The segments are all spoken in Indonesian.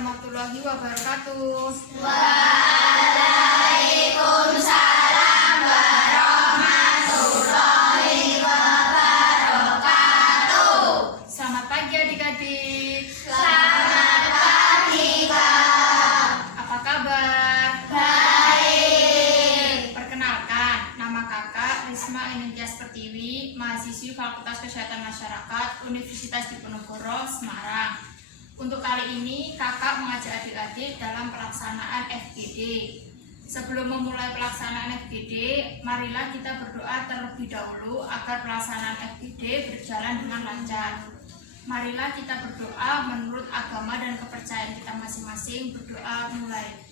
warahmatullahi wabarakatuh. Waalaikumsalam warahmatullahi wabarakatuh. Selamat pagi adik-adik. Selamat pagi, Kak. Apa kabar? Baik. Perkenalkan, nama kakak Risma Inentias Pertiwi, mahasiswi Fakultas Kesehatan Masyarakat Universitas Diponegoro, Semarang. Untuk kali ini kakak mengajak adik-adik dalam pelaksanaan FGD. Sebelum memulai pelaksanaan FGD, marilah kita berdoa terlebih dahulu agar pelaksanaan FGD berjalan dengan lancar. Marilah kita berdoa menurut agama dan kepercayaan kita masing-masing. Berdoa mulai.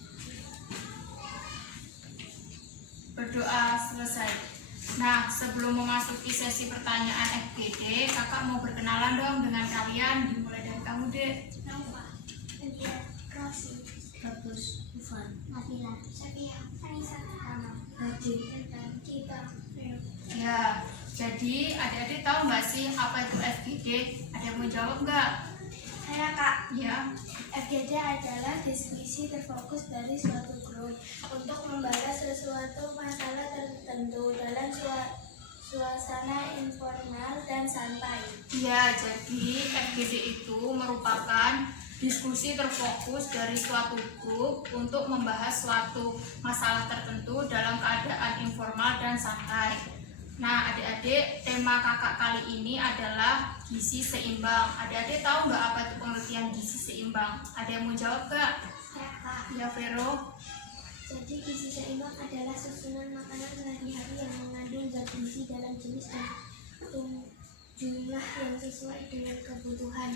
Berdoa selesai. Nah, sebelum memasuki sesi pertanyaan FGD, kakak mau berkenalan dong dengan kalian. Dimulai dari kamu, Dek. Nova, Cynthia, Rosi, Bagus. Ivan, Nabila, Safia, Anissa, Rama, Rajin. Intan, Cita, Rio. Ya, jadi adik-adik tahu nggak sih apa itu FGD? Ada yang mau jawab nggak? Saya Kak. Ya. FGD adalah diskusi terfokus dari suatu grup untuk membahas sesuatu masalah tertentu dalam suasana informal dan santai. Ya, jadi FGD itu merupakan diskusi terfokus dari suatu grup untuk membahas suatu masalah tertentu dalam keadaan informal dan santai. Nah, adik-adik, tema kakak kali ini adalah gizi seimbang. Adik-adik tahu nggak apa itu pengertian gizi seimbang? Ada yang mau jawab nggak? Ya Kak. Ya, Vero. Jadi gizi seimbang adalah susunan makanan sehari-hari yang mengandung zat gizi dalam jenis dan jumlah yang sesuai dengan kebutuhan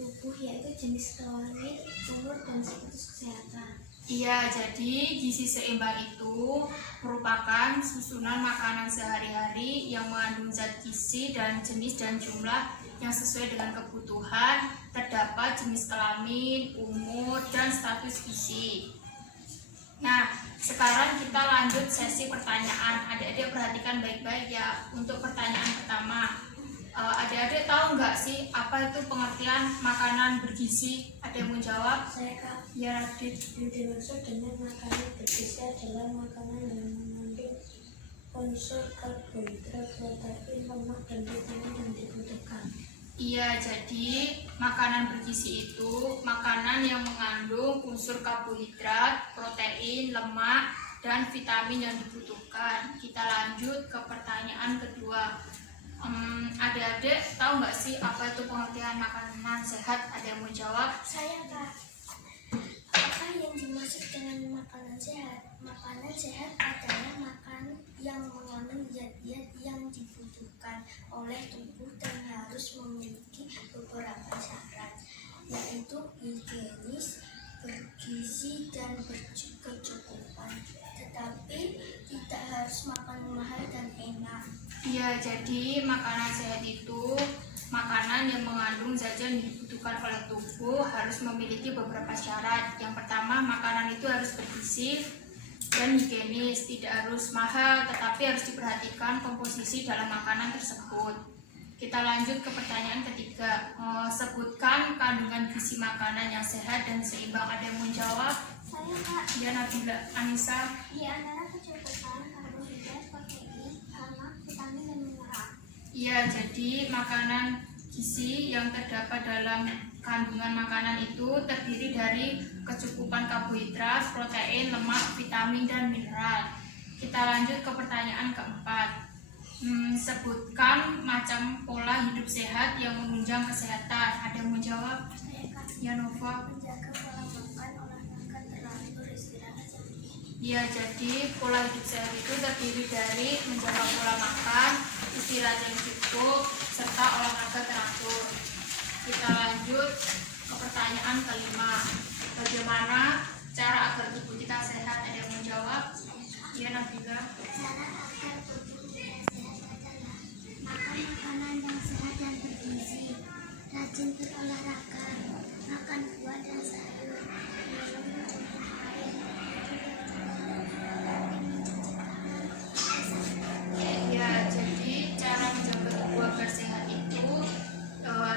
tubuh, yaitu jenis kelamin, umur, dan status kesehatan. Iya, jadi gizi seimbang itu merupakan susunan makanan sehari-hari yang mengandung zat gizi dan jenis dan jumlah yang sesuai dengan kebutuhan, terdapat jenis kelamin, umur, dan status gizi. Nah, sekarang kita lanjut sesi pertanyaan. Adik-adik perhatikan baik-baik ya. Untuk pertanyaan pertama, adik-adik tahu nggak sih apa itu pengertian makanan bergizi? Ada yang mau jawab? Saya Kak. Ya, Radit. Yang dimaksud dengan makanan bergizi adalah makanan yang mengandung unsur karbohidrat, protein, lemak, dan vitamin yang dibutuhkan. Iya, jadi makanan bergizi itu makanan yang mengandung unsur karbohidrat, protein, lemak, dan vitamin yang dibutuhkan. Kita lanjut ke pertanyaan kedua. Adik-adik tahu nggak sih apa itu pengertian makanan sehat? Ada yang mau jawab? Saya Kak. Apa yang dimaksud dengan makanan sehat? Makanan sehat adalah makanan yang mengandung zat-zat yang dibutuhkan oleh tubuh dan harus memiliki beberapa syarat, yaitu higienis, bergizi, dan berkecukupan. Tetapi tidak harus makan mahal dan enak. Iya, jadi makanan sehat itu makanan yang mengandung zat yang dibutuhkan oleh tubuh, harus memiliki beberapa syarat. Yang pertama, makanan itu harus bergizi dan higienis, tidak harus mahal, tetapi harus diperhatikan komposisi dalam makanan tersebut. Kita lanjut ke pertanyaan ketiga. Sebutkan kandungan gizi makanan yang sehat dan seimbang. Ada yang mau jawab? Saya Kak. Ya, Nabila. Anissa. Di antara kecukupan karbohidrat, protein, lemak, vitamin, dan mineral. Iya, jadi makanan gizi yang terdapat dalam kandungan makanan itu terdiri dari kecukupan karbohidrat, protein, lemak, vitamin, dan mineral. Kita lanjut ke pertanyaan keempat. Sebutkan macam pola hidup sehat yang menunjang kesehatan. Ada yang mau jawab? Saya Kak. Ya, Nova. Menjaga pola makan, olahraga teratur, istirahat, Ya, jadi pola hidup sehat itu terdiri dari menjaga pola makan, istirahat yang cukup, serta olahraga teratur. Kita lanjut ke pertanyaan kelima. Bagaimana cara agar tubuh kita sehat? Ada yang mau jawab? Ya, Nabila. cara agar tubuh kita sehat adalah makan makanan yang sehat dan bergizi, rajin berolahraga, makan buah dan sayur, minum cukup air, Ya, jadi cara menjaga tubuh agar sehat itu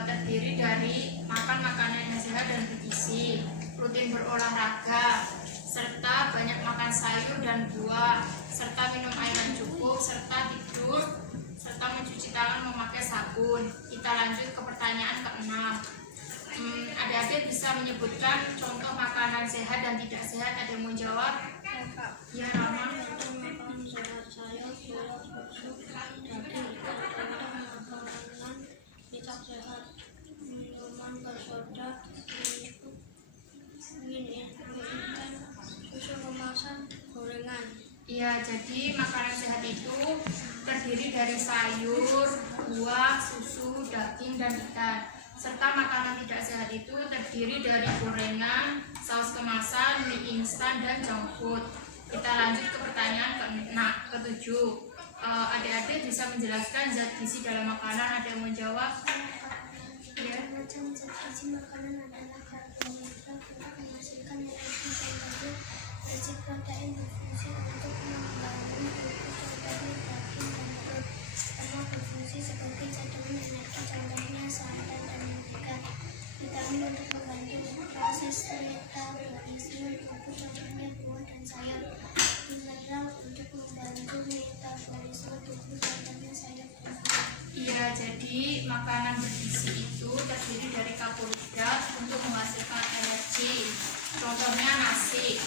terdiri dari makan makanan yang sehat dan bergizi, rutin berolahraga, serta banyak makan sayur dan buah, serta minum air yang cukup, serta tidur, serta mencuci tangan memakai sabun. Kita lanjut ke pertanyaan ke-6. Adik-adik bisa menyebutkan contoh makanan sehat dan tidak sehat. Ada yang mau jawab? Ya, Rama. Makanan sehat sayur, buah, susu, daging. Contoh makanan tidak sehat minuman bersoda, mie instan, susu kemasan, gorengan. Iya, jadi makanan sehat itu terdiri dari sayur, buah, susu, daging, dan ikan. Serta makanan tidak sehat itu terdiri dari gorengan, saus kemasan, mie instan, dan junk food. Kita lanjut ke pertanyaan ke-7. Adik-adik bisa menjelaskan zat gizi dalam makanan. Ada yang mau jawab? Ya. Macam zat gizi makanan adalah karbohidrat untuk menghasilkan energi dan berisi protein berfungsi untuk membangun tubuh seperti daging dan telur. Lemak berfungsi sebagai cadangan energi, contohnya santan dan mentega. Vitamin untuk membantu proses metabolisme tubuh, contohnya buah dan sayur. Mineral untuk membantu metabolisme tubuh, contohnya sayur dan buah. Iya, jadi makanan bergizi itu terdiri dari karbohidrat untuk menghasilkan energi, contohnya nasi.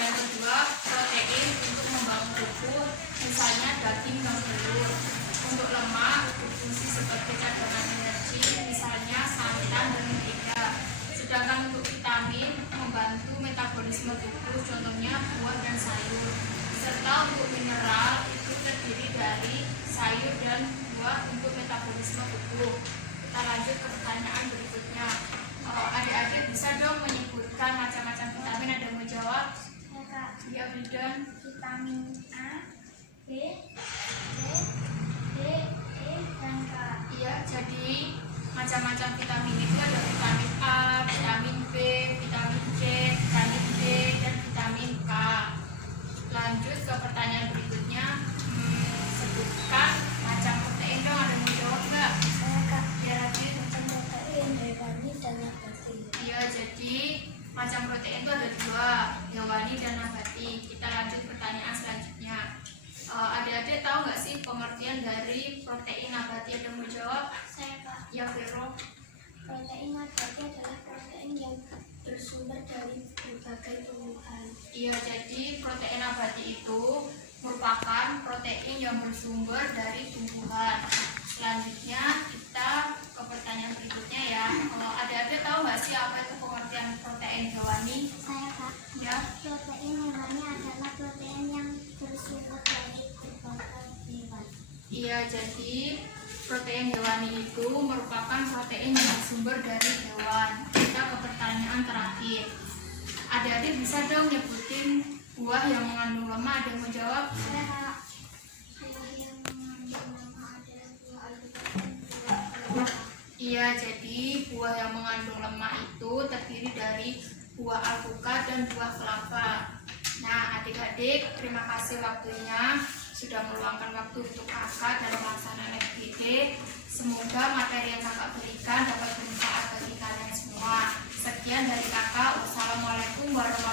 Yang kedua, protein untuk membangun tubuh, misalnya daging dan telur. Untuk lemak berfungsi sebagai cadangan energi, misalnya santan dan mentega. Sedangkan untuk vitamin membantu metabolisme tubuh, contohnya buah dan sayur. Serta untuk mineral itu terdiri dari sayur dan buah untuk metabolisme tubuh. Kita lanjut ke pertanyaan berikutnya. Adik-adik bisa dong menyebutkan macam-macam vitamin. Ada yang mau jawab? Ya, Bridan. Vitamin A, B, C, D, E, dan K. Iya, jadi macam-macam vitamin itu ada vitamin A, vitamin B, vitamin C, vitamin D, dan vitamin K. Lanjut ke pertanyaan berikutnya. Sebutkan macam protein dong. Ada yang mau jawab nggak? Kak, Ya, Radit. macam protein hewani dan nabati. Iya, jadi macam protein itu ada 2, hewani dan nabati. Kita lanjut pertanyaan selanjutnya. Adik-adik tahu nggak sih pengertian dari protein nabati? Ada yang mau jawab? Saya Kak. Ya, Vero. Protein nabati adalah protein yang bersumber dari berbagai tumbuhan. Iya, jadi protein nabati itu merupakan protein yang bersumber dari tumbuhan. Selanjutnya kita ke pertanyaan berikutnya ya. Adik-adik tahu nggak sih apa itu pengertian protein hewani? Saya Kak. Ya. Protein hewani adalah protein yang bersumber dari berbagai hewan. Iya, jadi protein hewani itu merupakan protein yang bersumber dari hewan. Kita ke pertanyaan terakhir. Adik-adik bisa dong nyebutin buah yang mengandung lemak. Ada yang mau jawab? Saya Kak. Buah yang mengandung lemak adalah buah alpukat dan buah kelapa. Iya, jadi buah yang mengandung lemak itu terdiri dari buah alpukat dan buah kelapa. Nah, adik-adik, terima kasih waktunya sudah meluangkan waktu untuk kakak dalam pelaksanaan FGD. Semoga materi yang kakak berikan dapat bermanfaat bagi kalian semua. Sekian dari kakak. Wassalamualaikum warahmatullahi wabarakatuh.